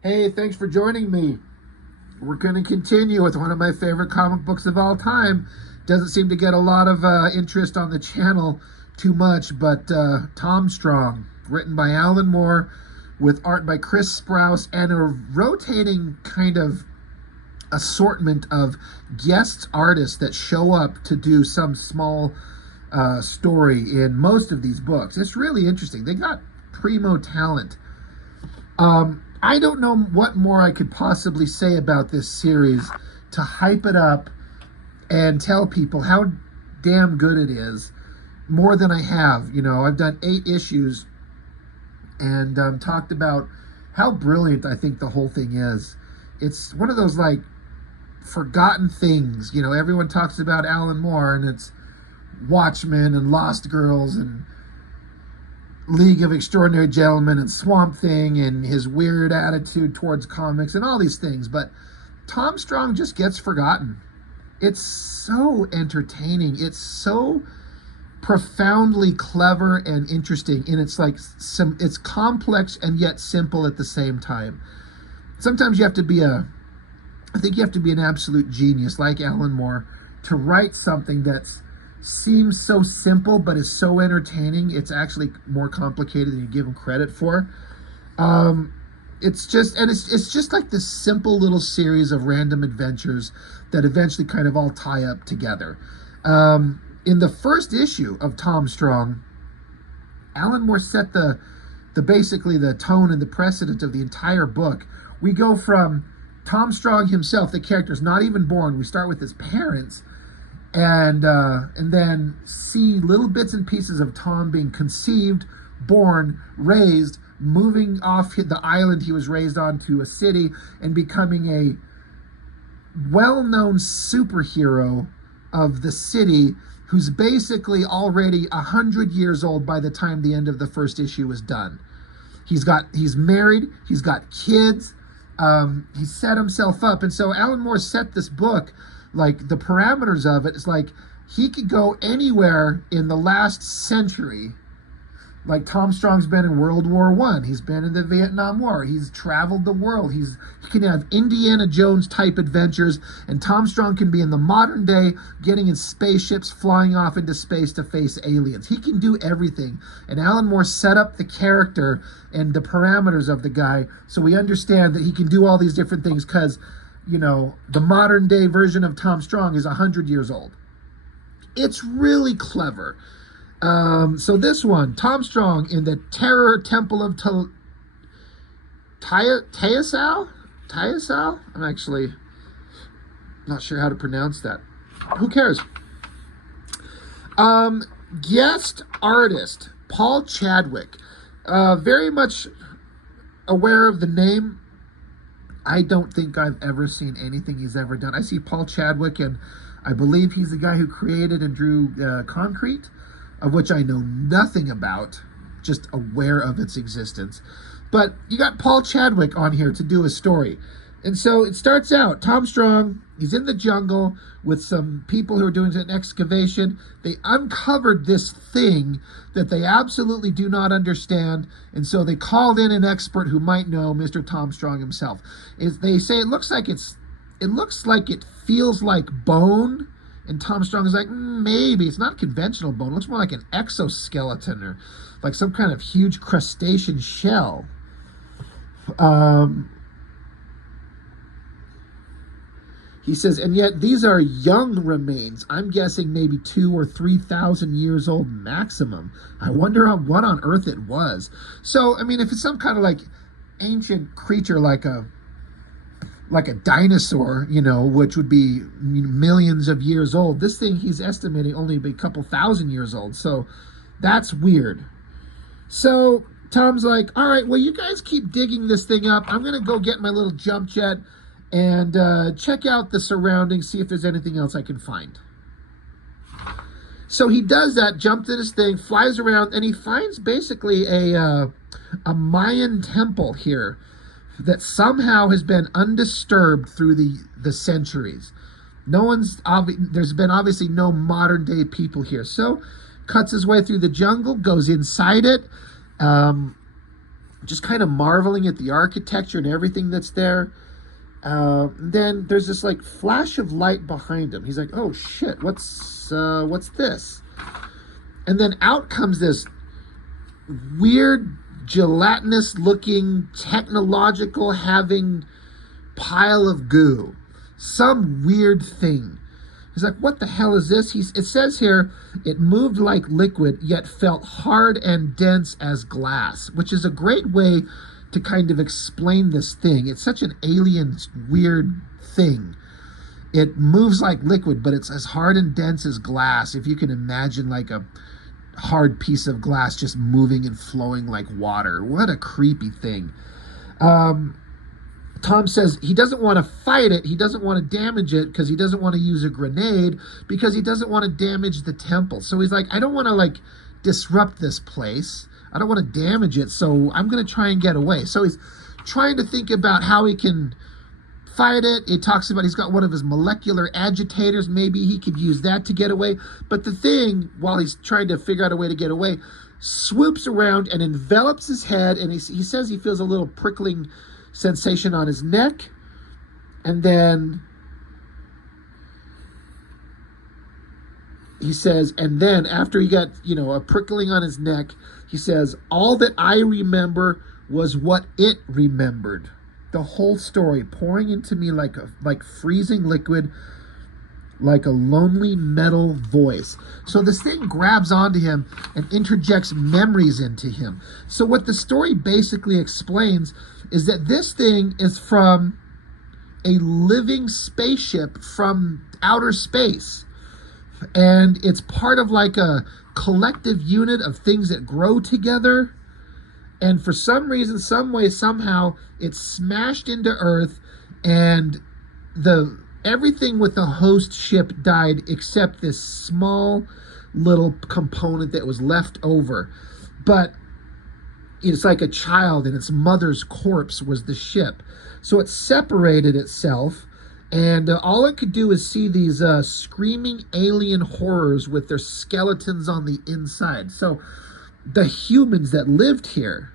Hey, thanks for joining me. We're going to continue with one of my favorite comic books of all time. Doesn't seem to get a lot of interest on the channel too much, but Tom Strong, written by Alan Moore, with art by Chris Sprouse, and a rotating kind of assortment of guest artists that show up to do some small story in most of these books. It's really interesting. They got primo talent. I don't know what more I could possibly say about this series to hype it up and tell people how damn good it is, more than I have. I've done 8 issues and talked about how brilliant I think the whole thing is. It's one of those like forgotten things. Everyone talks about Alan Moore, and it's Watchmen and Lost Girls and League of Extraordinary Gentlemen and Swamp Thing and his weird attitude towards comics and all these things. But Tom Strong just gets forgotten. It's so entertaining. It's so profoundly clever and interesting. And it's complex and yet simple at the same time. Sometimes I think you have to be an absolute genius like Alan Moore to write something that's seems so simple but is so entertaining. It's actually more complicated than you give him credit for. It's just like this simple little series of random adventures that eventually kind of all tie up together. In the first issue of Tom Strong, Alan Moore set the basically the tone and the precedent of the entire book. We go from Tom Strong himself, the character's not even born. We start with his parents, and then see little bits and pieces of Tom being conceived, born, raised, moving off the island he was raised on to a city, and becoming a well-known superhero of the city who's basically already 100 years old by the time the end of the first issue is done. He's married, he's got kids, he set himself up. And so Alan Moore set this book, like the parameters of it, it's like he could go anywhere in the last century. Like Tom Strong's been in World War I. He's been in the Vietnam War. He's traveled the world. He can have Indiana Jones type adventures, and Tom Strong can be in the modern day, getting in spaceships, flying off into space to face aliens. He can do everything. And Alan Moore set up the character and the parameters of the guy so we understand that he can do all these different things because, the modern day version of Tom Strong is 100 years old. It's really clever. So this one, Tom Strong in the Terror Temple of Tayasal? Tayasal? I'm actually not sure how to pronounce that. Who cares? Guest artist, Paul Chadwick. Very much aware of the name. I don't think I've ever seen anything he's ever done. I see Paul Chadwick, and I believe he's the guy who created and drew Concrete, of which I know nothing about, just aware of its existence. But you got Paul Chadwick on here to do a story. And so it starts out, Tom Strong, he's in the jungle with some people who are doing an excavation. They uncovered this thing that they absolutely do not understand. And so they called in an expert who might know, Mr. Tom Strong himself. They say it looks like it feels like bone. And Tom Strong is like, maybe. It's not conventional bone. It looks more like an exoskeleton or like some kind of huge crustacean shell. He says, and yet these are young remains. I'm guessing maybe 2,000 or 3,000 years old maximum. I wonder what on earth it was. So, I mean, if it's some kind of like ancient creature like a dinosaur, which would be millions of years old. This thing he's estimating only be a couple thousand years old. So that's weird. So Tom's like, all right, well, you guys keep digging this thing up. I'm going to go get my little jump jet and check out the surroundings, see if there's anything else I can find. So he does that, jumps in his thing, flies around, and he finds basically a Mayan temple here that somehow has been undisturbed through the centuries. There's been obviously no modern day people here. So cuts his way through the jungle, goes inside it, just kind of marveling at the architecture and everything that's there. Then there's this like flash of light behind him. He's like, "Oh shit, what's this?" And then out comes this weird, gelatinous looking, technological having pile of goo. Some weird thing. He's like, "What the hell is this?" It says here, it moved like liquid, yet felt hard and dense as glass, which is a great way to kind of explain this thing. It's such an alien, weird thing. It moves like liquid, but it's as hard and dense as glass. If you can imagine like a hard piece of glass just moving and flowing like water. What a creepy thing. Tom says he doesn't want to fight it. He doesn't want to damage it because he doesn't want to use a grenade because he doesn't want to damage the temple. So he's like, I don't want to like disrupt this place. I don't want to damage it. So I'm going to try and get away. So he's trying to think about how he can fight it. He talks about he's got one of his molecular agitators. Maybe he could use that to get away. But the thing, while he's trying to figure out a way to get away, swoops around and envelops his head. And he says he feels a little prickling sensation on his neck, and then he says, and then after he got, a prickling on his neck, he says, all that I remember was what it remembered. The whole story pouring into me like freezing liquid, like a lonely metal voice. So this thing grabs onto him and interjects memories into him. So what the story basically explains is that this thing is from a living spaceship from outer space. And it's part of like a collective unit of things that grow together. And for some reason, some way, somehow, it's smashed into Earth, and everything with the host ship died except this small little component that was left over. But it's like a child, and its mother's corpse was the ship. So it separated itself, and all it could do is see these screaming alien horrors with their skeletons on the inside. So the humans that lived here.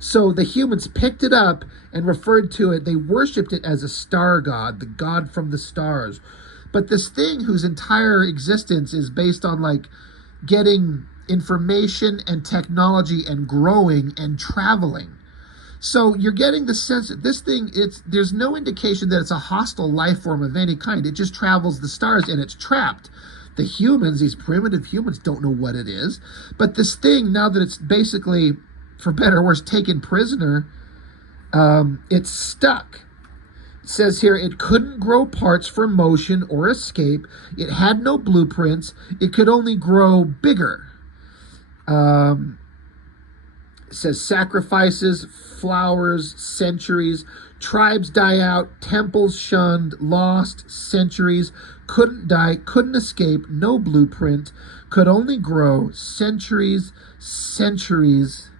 So the humans picked it up and referred to it, they worshipped it as a star god, the god from the stars. But this thing whose entire existence is based on like getting information and technology and growing and traveling. So you're getting the sense that this thing, there's no indication that it's a hostile life form of any kind. It just travels the stars and it's trapped. The humans, these primitive humans, don't know what it is. But this thing, now that it's basically, for better or worse, taken prisoner, it's stuck. It says here, it couldn't grow parts for motion or escape. It had no blueprints. It could only grow bigger. It says sacrifices, flowers, centuries, tribes die out, temples shunned, lost, centuries, couldn't die, couldn't escape, no blueprint, could only grow, centuries, centuries.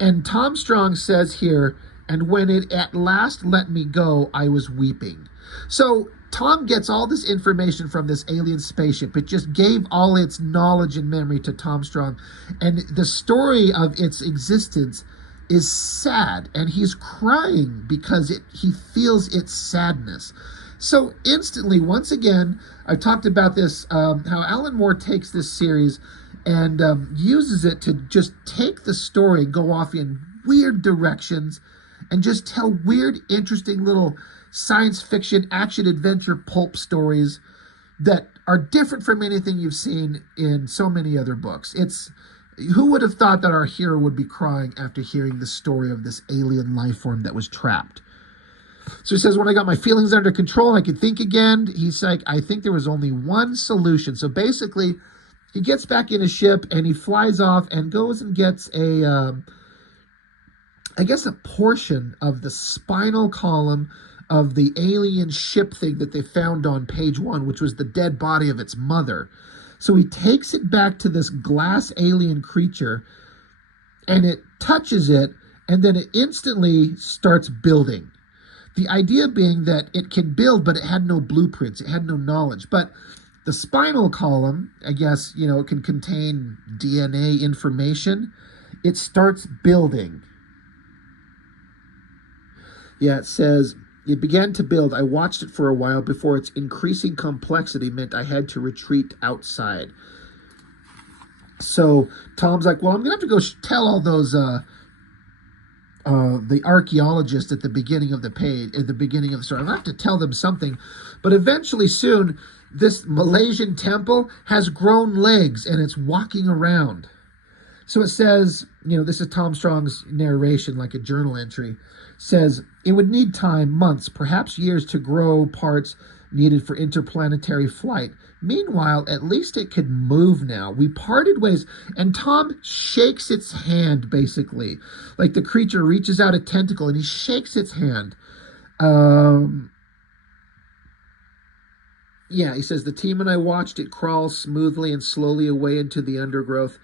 And Tom Strong says here, and when it at last let me go, I was weeping. So Tom gets all this information from this alien spaceship. It just gave all its knowledge and memory to Tom Strong. And the story of its existence is sad. And he's crying because he feels its sadness. So instantly, once again, I've talked about this, how Alan Moore takes this series and uses it to just take the story and go off in weird directions and just tell weird, interesting little science fiction, action, adventure, pulp stories that are different from anything you've seen in so many other books. Who would have thought that our hero would be crying after hearing the story of this alien life form that was trapped? So he says, when I got my feelings under control and I could think again, he's like, I think there was only one solution. So basically, he gets back in his ship and he flies off and goes and gets a portion of the spinal column of the alien ship thing that they found on page 1, which was the dead body of its mother. So he takes it back to this glass alien creature and it touches it, and then it instantly starts building. The idea being that it can build, but it had no blueprints, it had no knowledge. But the spinal column, I guess, it can contain DNA information. It starts building. Yeah, it says, it began to build. I watched it for a while before its increasing complexity meant I had to retreat outside. So Tom's like, well, I'm going to have to go tell all those the archaeologists at the beginning of the page, at the beginning of the story. I'll have to tell them something. But eventually soon, this Malaysian temple has grown legs and it's walking around. So it says, this is Tom Strong's narration, like a journal entry, says it would need time, months, perhaps years to grow parts needed for interplanetary flight. Meanwhile, at least it could move now. We parted ways, and Tom shakes its hand, basically. Like the creature reaches out a tentacle, and he shakes its hand. Yeah, he says, the team and I watched it crawl smoothly and slowly away into the undergrowth.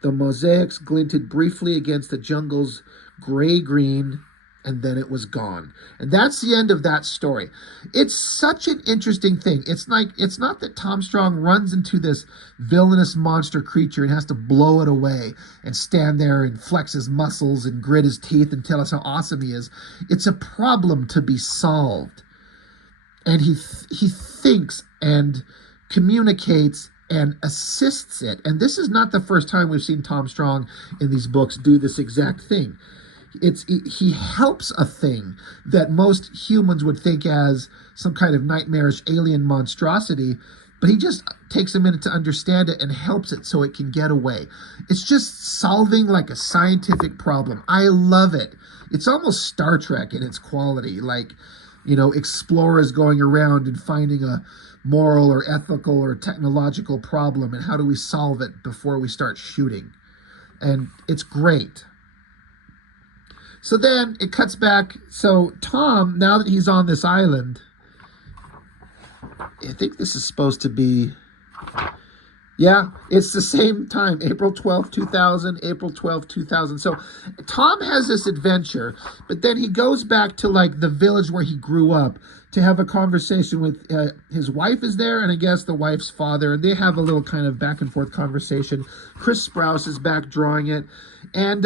The mosaics glinted briefly against the jungle's gray-green, and then it was gone. And that's the end of that story. It's such an interesting thing. It's not that Tom Strong runs into this villainous monster creature and has to blow it away and stand there and flex his muscles and grit his teeth and tell us how awesome he is. It's a problem to be solved. And he thinks and communicates and assists it. And this is not the first time we've seen Tom Strong in these books do this exact thing. He helps a thing that most humans would think as some kind of nightmarish alien monstrosity, but he just takes a minute to understand it and helps it so it can get away. It's just solving like a scientific problem. I love it. It's almost Star Trek in its quality, like, explorers going around and finding a moral or ethical or technological problem, and how do we solve it before we start shooting. And it's great. So then it cuts back. So Tom, now that he's on this island, I think this is supposed to be, yeah, it's the same time, April 12th, 2000, April 12th, 2000. So Tom has this adventure, but then he goes back to like the village where he grew up to have a conversation with his wife is there, and I guess the wife's father, and they have a little kind of back and forth conversation. Chris Sprouse is back drawing it, and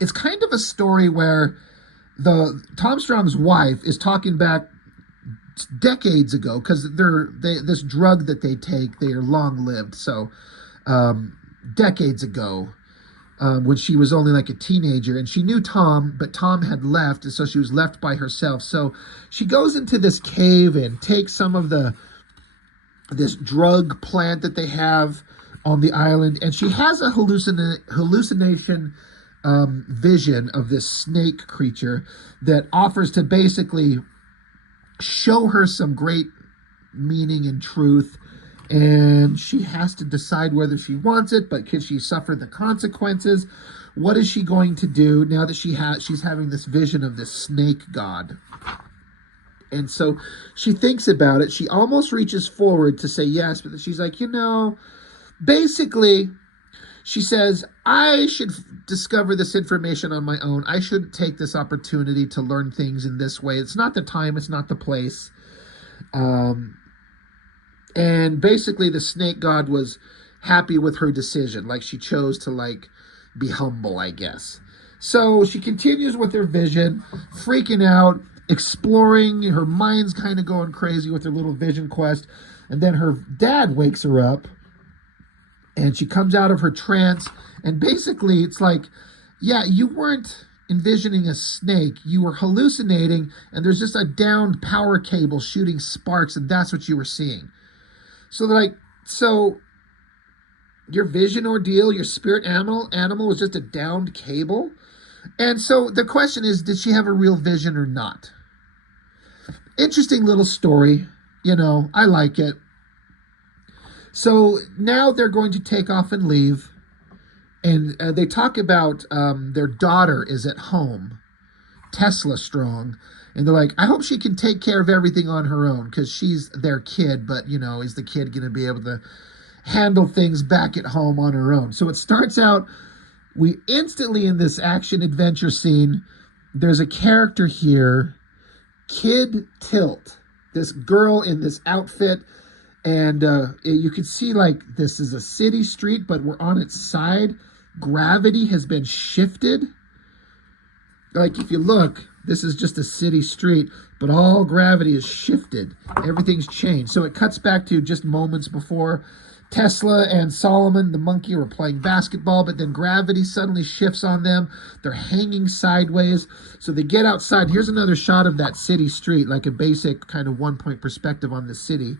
it's kind of a story where Tom Strong's wife is talking back decades ago, because this drug that they take, they are long lived. So decades ago, when she was only like a teenager, and she knew Tom, but Tom had left, and so she was left by herself. So she goes into this cave and takes some of this drug plant that they have on the island, and she has a hallucination vision of this snake creature that offers to basically show her some great meaning and truth, and she has to decide whether she wants it, but can she suffer the consequences? What is she going to do now that she's having this vision of this snake god? And so she thinks about it. She almost reaches forward to say yes, but she's like, basically, she says, I should discover this information on my own. I shouldn't take this opportunity to learn things in this way. It's not the time. It's not the place. And basically the snake god was happy with her decision. Like, she chose to be humble, I guess. So she continues with her vision, freaking out, exploring. Her mind's kind of going crazy with her little vision quest. And then her dad wakes her up, and she comes out of her trance, and basically it's like, yeah, you weren't envisioning a snake, you were hallucinating, and there's just a downed power cable shooting sparks, and that's what you were seeing. So your vision ordeal, your spirit animal was just a downed cable? And so the question is, did she have a real vision or not? Interesting little story, I like it. So now they're going to take off and leave, and they talk about their daughter is at home, Tesla Strong, and they're like, I hope she can take care of everything on her own, because she's their kid, but, is the kid going to be able to handle things back at home on her own? So it starts out, we instantly, in this action-adventure scene, there's a character here, Kid Tilt, this girl in this outfit. And you can see this is a city street, but we're on its side. Gravity has been shifted. like if you look, this is just a city street, but all gravity is shifted. Everything's changed. So it cuts back to just moments before Tesla and Solomon, the monkey, were playing basketball, but then gravity suddenly shifts on them. They're hanging sideways. So they get outside. Here's another shot of that city street, like a basic kind of one-point perspective on the city.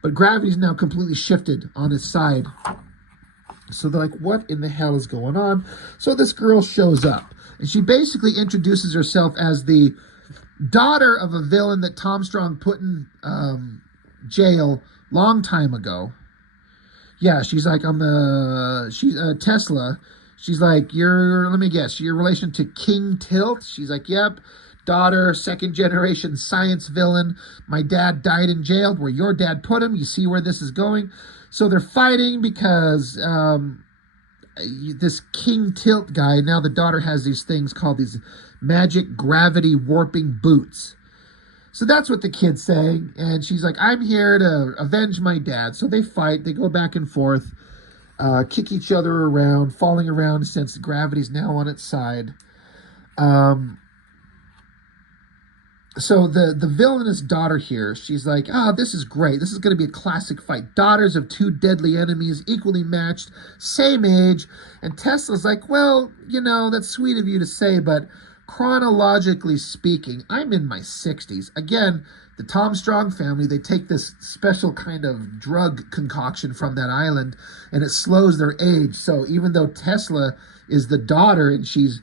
But gravity's now completely shifted on its side. So they're like, what in the hell is going on? So this girl shows up, and she basically introduces herself as the daughter of a villain that Tom Strong put in jail long time ago. Yeah, she's like she's Tesla. She's like, let me guess, your relation to King Tilt? She's like, yep, daughter, second generation science villain. My dad died in jail where your dad put him. You see where this is going? So they're fighting because this King Tilt guy, now the daughter has these things called these magic gravity warping boots. So that's what the kid's saying. And she's like, I'm here to avenge my dad. So they fight. They go back and forth, kick each other around, falling around since gravity's now on its side. So the villainous daughter here, she's like, this is great. This is going to be a classic fight. Daughters of two deadly enemies, equally matched, same age. And Tesla's like, well, that's sweet of you to say, but chronologically speaking, I'm in my 60s. Again, the Tom Strong family, they take this special kind of drug concoction from that island, and it slows their age. So even though Tesla is the daughter and she's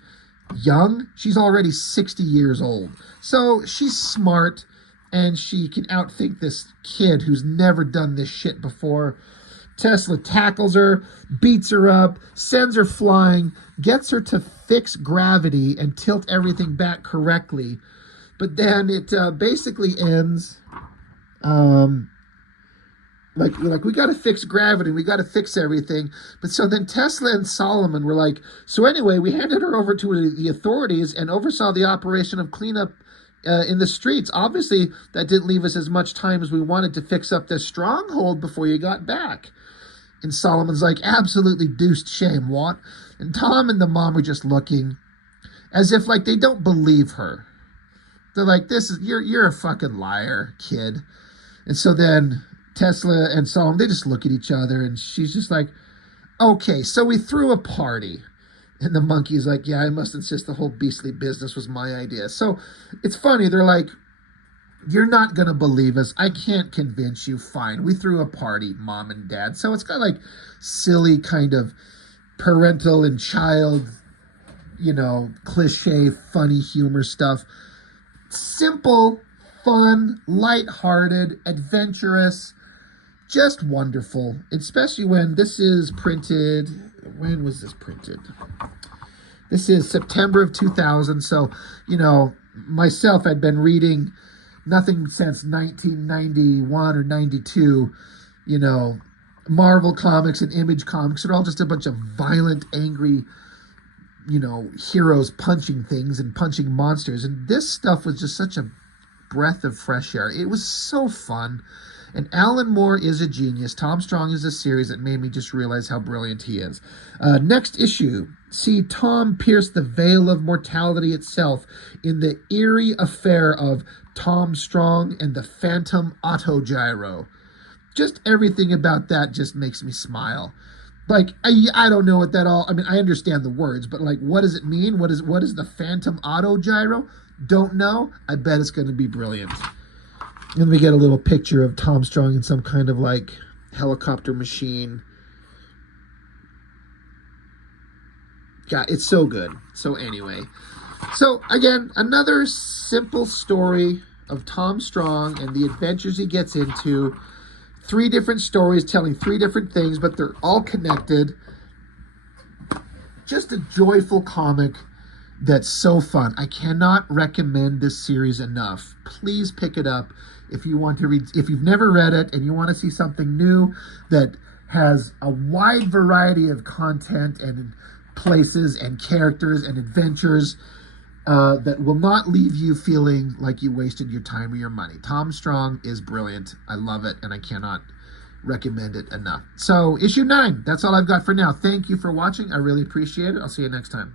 young, she's already 60 years old. So she's smart, and she can outthink this kid who's never done this shit before. Tesla tackles her, beats her up, sends her flying, gets her to fix gravity and tilt everything back correctly. But then it basically ends like we got to fix gravity, we got to fix everything. But so then Tesla and Solomon were like, so anyway, we handed her over to the authorities and oversaw the operation of cleanup in the streets. Obviously, that didn't leave us as much time as we wanted to fix up this stronghold before you got back. And Solomon's like, absolutely deuced shame, what? And Tom and the mom are just looking as if like they don't believe her. They're like, you're a fucking liar, kid. And so then Tesla and Solomon, they just look at each other, and she's just like, okay, so we threw a party. And the monkey's like, yeah, I must insist the whole beastly business was my idea. So it's funny. They're like, you're not going to believe us. I can't convince you. Fine. We threw a party, mom and dad. So it's got like silly kind of parental and child, cliche, funny humor stuff. Simple, fun, lighthearted, adventurous, just wonderful. Especially when this is printed. When was this printed? This is September of 2000. So, myself, I'd been reading nothing since 1991 or 92, Marvel comics and Image comics. They're all just a bunch of violent, angry, heroes punching things and punching monsters. And this stuff was just such a breath of fresh air. It was so fun. And Alan Moore is a genius. Tom Strong is a series that made me just realize how brilliant he is. Next issue. See Tom pierce the veil of mortality itself in the eerie affair of Tom Strong and the Phantom Autogyro. Just everything about that just makes me smile. Like, I don't know what that all... I mean, I understand the words, but like, what does it mean? What is the Phantom Autogyro? Don't know. I bet it's going to be brilliant. And we get a little picture of Tom Strong in some kind of like helicopter machine. God, it's so good. So anyway. So again, another simple story of Tom Strong and the adventures he gets into. 3 different stories telling 3 different things, but they're all connected. Just a joyful comic that's so fun. I cannot recommend this series enough. Please pick it up if you want to read. If you've never read it and you want to see something new that has a wide variety of content and places and characters and adventures that will not leave you feeling like you wasted your time or your money. Tom Strong is brilliant. I love it, and I cannot recommend it enough. So issue 9, that's all I've got for now. Thank you for watching. I really appreciate it. I'll see you next time.